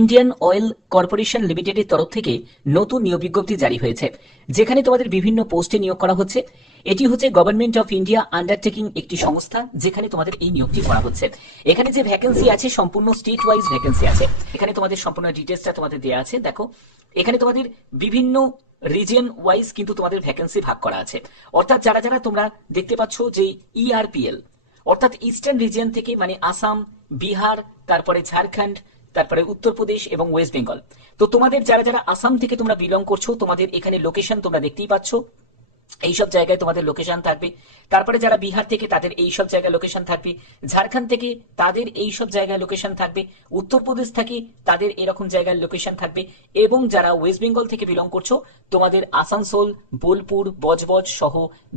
Indian oil corporation লিমিটেডের তরফ থেকে নতুন নিয়োগ বিজ্ঞপ্তি জারি হয়েছে, যেখানে তোমাদের বিভিন্ন পোস্টে নিয়োগ করা হচ্ছে। এটি হচ্ছে গভর্নমেন্ট অফ ইন্ডিয়া আন্ডারটেকিং একটি সংস্থা, যেখানে তোমাদের এই নিয়োগটি করা হচ্ছে। এখানে যে ভ্যাকেন্সি আছে সম্পূর্ণ স্টেট ওয়াইজ ভ্যাকেন্সি আছে। এখানে তোমাদের সম্পূর্ণ ডিটেলসটা তোমাদের দেওয়া আছে। দেখো, এখানে তোমাদের বিভিন্ন রিজিয়ন ওয়াইজ কিন্তু তোমাদের ভ্যাকেন্সি ভাগ করা আছে। অর্থাৎ যারা যারা তোমরা দেখতে পাচ্ছ যে ইআরপিএল, অর্থাৎ ইস্টার্ন রিজিয়ন থেকে, মানে আসাম, বিহার, তারপরে ঝাড়খণ্ড, তারপরে উত্তরপ্রদেশ এবং ওয়েস্ট বেঙ্গল। তো তোমাদের যারা যারা আসাম থেকে তোমরা বিলং করছো, তোমাদের এখানে লোকেশন তোমরা দেখতেই পাচ্ছ, এইসব জায়গায় তোমাদের লোকেশন থাকবে। তারপরে যারা বিহার থেকে, তাদের এইসব জায়গায় লোকেশন থাকবে। ঝাড়খণ্ড থেকে তাদের এইসব জায়গায় লোকেশন থাকবে। উত্তরপ্রদেশ থেকে তাদের এরকম জায়গায় লোকেশন থাকবে। এবং যারা ওয়েস্ট বেঙ্গল থেকে বিলং করছো, তোমাদের আসানসোল, বোলপুর, বজবজ সহ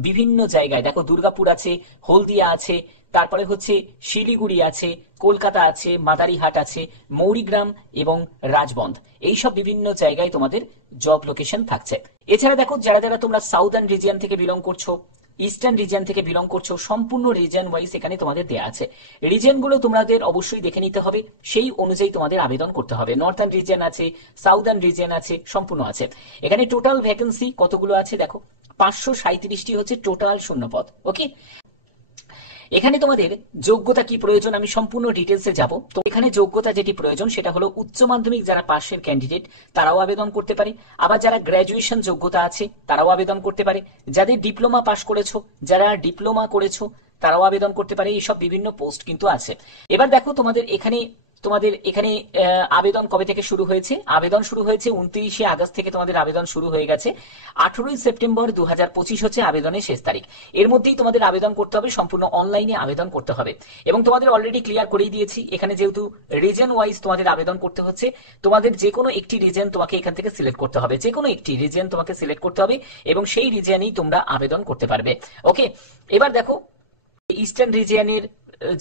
বিভিন্ন জায়গায়, দেখো দুর্গাপুর আছে, হলদিয়া আছে, তারপরে হচ্ছে শিলিগুড়ি আছে, কলকাতা আছে, মাদারিহাট আছে, মৌরিগ্রাম এবং রাজবন্ধ, এইসব বিভিন্ন জায়গায় তোমাদের জব লোকেশন থাকছে। এছাড়া দেখো, যারা যারা তোমরা সাউদার্ন রিজিয়ন থেকে বিলং করছো, ইস্টার্ন রিজিয়ন থেকে বিলং করছো, সম্পূর্ণ রিজিয়ন ওয়াইজ এখানে তোমাদের দেয়া আছে। রিজিয়ন গুলো তোমাদের অবশ্যই দেখে নিতে হবে, সেই অনুযায়ী তোমাদের আবেদন করতে হবে। নর্থার্ন রিজিয়ন আছে, সাউদার্ন রিজিয়ন আছে, সম্পূর্ণ আছে। এখানে টোটাল ভ্যাকেন্সি কতগুলো আছে দেখো, 537টি হচ্ছে টোটাল শূন্যপদ। ওকে, এখানে তোমাদের যোগ্যতা কি প্রয়োজন আমি সম্পূর্ণ ডিটেলসে যাব। তো এখানে যোগ্যতা যেটি প্রয়োজন সেটা হলো উচ্চ মাধ্যমিক যারা পাশের ক্যান্ডিডেট তারাও আবেদন করতে পারে, আবার যারা গ্র্যাজুয়েশন যোগ্যতা আছে তারাও আবেদন করতে পারে, যাদের ডিপ্লোমা পাশ করেছো, যারা ডিপ্লোমা করেছো তারাও আবেদন করতে পারে। এইসব বিভিন্ন পোস্ট কিন্তু আছে। এবার দেখো, তোমাদের এখানে আবেদন কবে থেকে শুরু হয়েছে? আবেদন শুরু হয়েছে 29শে আগস্ট থেকে, তোমাদের আবেদন শুরু হয়ে গেছে। 18ই সেপ্টেম্বর 2025 হচ্ছে আবেদনের শেষ তারিখ। এর মধ্যেই তোমাদের আবেদন করতে হবে, সম্পূর্ণ অনলাইনে আবেদন করতে হবে। এবং তোমাদের অলরেডি ক্লিয়ার করেই দিয়েছি, এখানে যেহেতু রিজন ওয়াইজ তোমাদের আবেদন করতে হচ্ছে, তোমাদের যে কোনো একটি রিজন তোমাকে এখান থেকে সিলেক্ট করতে হবে, যে কোনো একটি রিজন তোমাকে সিলেক্ট করতে হবে এবং সেই রিজনেই তোমরা আবেদন করতে পারবে। ওকে, এবার দেখো, ইস্টার্ন রিজিয়নের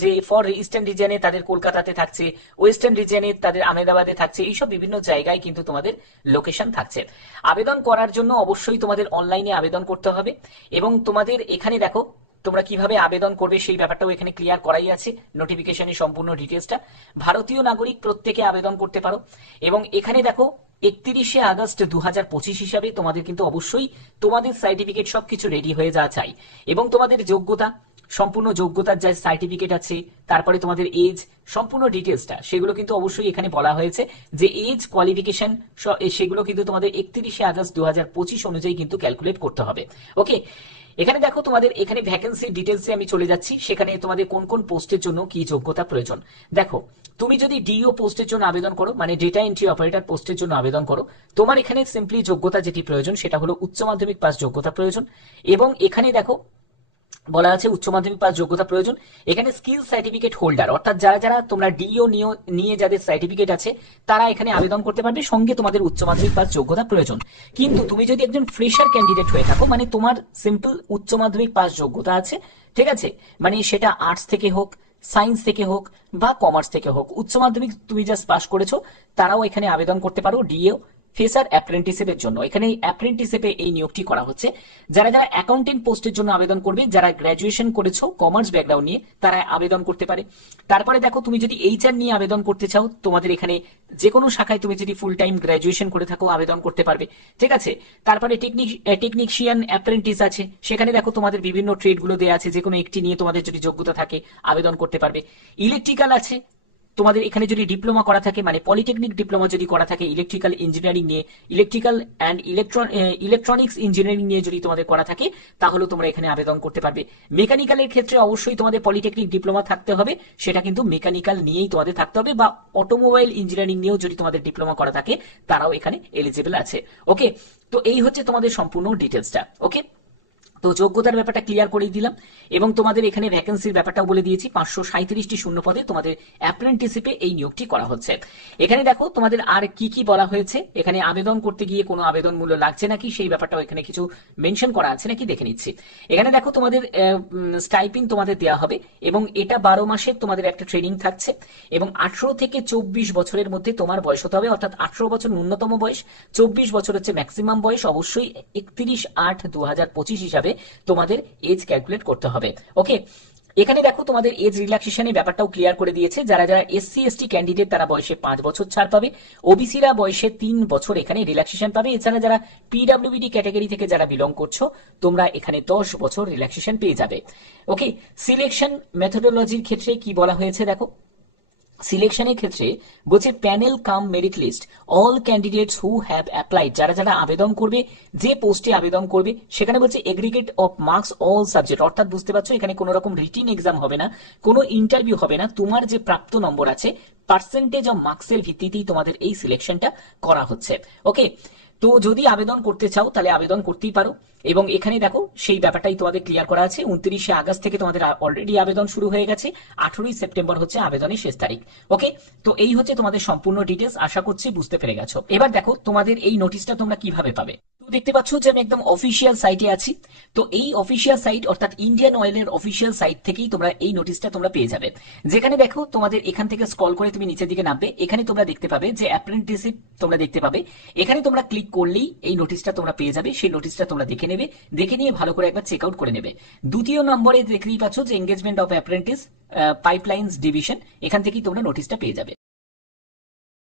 যে ফর ইস্টার্ন রিজিয়নে তাদের কলকাতাতে থাকছে, ওয়েস্টার্ন রিজিয়নে তাদের আহমেদাবাদে থাকছে, এইসব বিভিন্ন জায়গায় কিন্তু তোমাদের লোকেশন থাকছে। আবেদন করার জন্য অবশ্যই তোমাদের অনলাইনে আবেদন করতে হবে। এবং তোমাদের এখানে দেখো, তোমরা কিভাবে আবেদন করবে সেই ব্যাপারটাও এখানে ক্লিয়ার করাই আছে নোটিফিকেশনের সম্পূর্ণ ডিটেলসটা। ভারতীয় নাগরিক প্রত্যেকে আবেদন করতে পারো। এবং এখানে দেখো, 31শে আগস্ট 2025 হিসাবে তোমাদের কিন্তু অবশ্যই তোমাদের সার্টিফিকেট সবকিছু রেডি হয়ে যাওয়া চাই। এবং তোমাদের যোগ্যতা, সম্পূর্ণ যোগ্যতার যা সার্টিফিকেট আছে, তারপরে তোমাদের এজ, সম্পূর্ণ ডিটেলসটা সেগুলো কিন্তু অবশ্যই এখানে বলা হয়েছে যে এজ কোয়ালিফিকেশন, সেগুলো কিন্তু তোমাদের 31শে আগস্ট 2025 অনুযায়ী কিন্তু ক্যালকুলেট করতে হবে। ওকে, এখানে দেখো, তোমাদের এখানে ভ্যাকেন্সি ডিটেলসে আমি চলে যাচ্ছি, সেখানে তোমাদের কোন কোন পোস্টের জন্য কি যোগ্যতা প্রয়োজন। দেখো, তুমি যদি ডিও পোস্টের জন্য আবেদন করো, মানে ডেটা এন্ট্রি অপারেটর পোস্টের জন্য আবেদন করো, তোমার এখানে সিম্পলি যোগ্যতা যেটি প্রয়োজন সেটা হলো উচ্চ মাধ্যমিক পাস যোগ্যতা প্রয়োজন। এবং এখানে দেখো বলা আছে উচ্চ মাধ্যমিক পাস যোগ্যতা প্রয়োজন। এখানে স্কিল সার্টিফিকেট হোল্ডার, অর্থাৎ যারা যারা তোমরা ডিও নিয়ে যাদের সার্টিফিকেট আছে তারা এখানে আবেদন করতে পারবে, সঙ্গে তোমাদের উচ্চ মাধ্যমিক পাস যোগ্যতা প্রয়োজন। কিন্তু তুমি যদি একজন ফ্রেশার ক্যান্ডিডেট হয়ে থাকো, মানে তোমার সিম্পল উচ্চ মাধ্যমিক পাস যোগ্যতা আছে, ঠিক আছে, মানে সেটা আর্টস থেকে হোক, সায়েন্স থেকে হোক বা কমার্স থেকে হোক, উচ্চ মাধ্যমিক তুমি জাস্ট পাস করেছো, তারাও এখানে আবেদন করতে পারো ডিএ ফ্রেশার অ্যাপ্রেন্টিসিপের জন্য। এখানে অ্যাপ্রেন্টিসিপে এই নিয়োগটি করা হচ্ছে। যারা যারা অ্যাকাউন্টেন্ট পোস্টের জন্য আবেদন করবে, যারা গ্র্যাজুয়েশন করেছো কমার্স ব্যাকগ্রাউন্ড নিয়ে, তারা আবেদন করতে পারে। তারপরে দেখো, তুমি যদি এইচআর নিয়ে আবেদন করতে চাও, তোমাদের এখানে যে কোনো শাখায় তুমি যদি ফুল টাইম গ্র্যাজুয়েশন করে থাকো আবেদন করতে পারবে, ঠিক আছে। তারপরে টেকনিশিয়ান অ্যাপ্রেন্টিস আছে, সেখানে দেখো তোমাদের বিভিন্ন ট্রেড গুলো দেওয়া আছে, যে কোনো একটি নিয়ে তোমাদের যদি যোগ্যতা থাকে আবেদন করতে পারবে। ইলেকট্রিক্যাল আছে, তোমাদের এখানে যদি ডিপ্লোমা করা থাকে, মানে পলিটেকনিক ডিপ্লোমা যদি করা থাকে ইলেকট্রিক্যাল ইঞ্জিনিয়ারিং নিয়ে, ইলেকট্রিক্যাল অ্যান্ড ইলেকট্রনিক্স ইঞ্জিনিয়ারিং নিয়ে যদি তোমাদের করা থাকে, তাহলে তোমরা এখানে আবেদন করতে পারবে। মেকানিক্যালের ক্ষেত্রে অবশ্যই তোমাদের পলিটেকনিক ডিপ্লোমা থাকতে হবে, সেটা কিন্তু মেকানিক্যাল নিয়েই তোমাদের থাকতে হবে, বা অটোমোবাইল ইঞ্জিনিয়ারিং নিয়েও যদি তোমাদের ডিপ্লোমা করা থাকে তারাও এখানে এলিজিবল আছে। ওকে, তো এই হচ্ছে তোমাদের সম্পূর্ণ ডিটেলসটা। ওকে, তো যোগ্যতার ব্যাপারটা ক্লিয়ার করে দিলাম। এবং তোমাদের এখানে ভ্যাকেন্সির ব্যাপারটাও বলে দিয়েছি, 537টি শূন্য পদে তোমাদের অ্যাপ্রেন্টিসিপে এই নিয়োগটি করা হচ্ছে। এখানে দেখো, তোমাদের আর কি কি বলা হয়েছে, এখানে আবেদন করতে গিয়ে কোনো আবেদন মূল্য লাগছে নাকি সেই ব্যাপারটাও এখানে কিছু মেনশন করা আছে নাকি দেখে নিচ্ছি। এখানে দেখো, তোমাদের স্টাইপিং তোমাদের দেওয়া হবে, এবং এটা 12 মাসের তোমাদের একটা ট্রেনিং থাকছে। এবং 18 থেকে 24 বছরের মধ্যে তোমার বয়স হতে হবে, অর্থাৎ 18 বছর ন্যূনতম বয়স, 24 বছর হচ্ছে ম্যাক্সিমাম বয়স। অবশ্যই 31/8/2025 হিসাবে তোমাদের এজ ক্যালকুলেট করতে হবে। ওকে, এখানে দেখো তোমাদের এজ রিল্যাক্সেশনের ব্যাপারটাও ক্লিয়ার করে দিয়েছে। যারা যারা এসসি এসটি ক্যান্ডিডেট তারা বয়সে 5 বছর ছাড় পাবে, ওবিসিরা বয়সে 3 বছর এখানে রিল্যাক্সেশন পাবে। এছাড়া যারা পিডব্লিউডি ক্যাটাগরি থেকে যারা বিলং করছো তোমরা এখানে 10 বছর রিল্যাক্সেশন পেয়ে যাবে। ওকে, সিলেকশন মেথোডোলজির ক্ষেত্রে কি বলা হয়েছে দেখো। সিলেকশনের ক্ষেত্রে বলছে panel cum merit list all candidates who have applied, যারা যারা আবেদন করবে, যে পোস্টে আবেদন করবে, সেখানে বলছে aggregate of marks all subject, অর্থাৎ বুঝতে পারছো এখানে কোনো রকম রিটিন এক্সাম হবে না, কোনো ইন্টারভিউ হবে না, তোমার যে প্রাপ্ত নম্বর আছে পার্সেন্টেজ অফ মার্কসের ভিত্তিতেই তোমাদের এই সিলেকশনটা করা হচ্ছে। ওকে, তো যদি আবেদন করতে চাও তাহলে আবেদন করতেই পারো। এবং এখানে দেখো সেই ব্যাপারটাই তোমাদের ক্লিয়ার করা আছে। 29 আগস্ট থেকে তোমাদের অলরেডি আবেদন শুরু হয়ে গেছে, 18 সেপ্টেম্বর হচ্ছে আবেদনের শেষ তারিখ। ওকে, তো এই হচ্ছে তোমাদের সম্পূর্ণ ডিটেলস, আশা করছি বুঝতে পেরে গেছো। এবার দেখো তোমাদের এই নোটিশটা তোমরা কিভাবে পাবে। তো দেখতে পাচ্ছ যে আমি একদম অফিসিয়াল সাইটে আছি। তো এই অফিসিয়াল সাইট অর্থাৎ ইন্ডিয়ান অয়েলের অফিসিয়াল সাইট থেকেই তোমরা এই নোটিশটা তোমরা পেয়ে যাবে। যেখানে দেখো তোমাদের এখান থেকে স্ক্রল করে তুমি নিচের দিকে নামবে, এখানে তোমরা দেখতে পাবে যে অ্যাপ্রেন্টিসশিপ তোমরা দেখতে পাবে। এখানে তোমরা ক্লিক করলেই এই নোটিশটা তোমরা পেয়ে যাবে। সেই নোটিশটা তোমরা দেখে নেবে, দেখে নিয়ে ভালো করে একবার চেক আউট করে নেবে। দ্বিতীয় নম্বরে দেখতেই পাচ্ছ যে এঙ্গেজমেন্ট অফ অ্যাপ্রেন্টিস পাইপলাইন্স ডিভিশন, এখান থেকেই তোমরা নোটিশটা পেয়ে যাবে।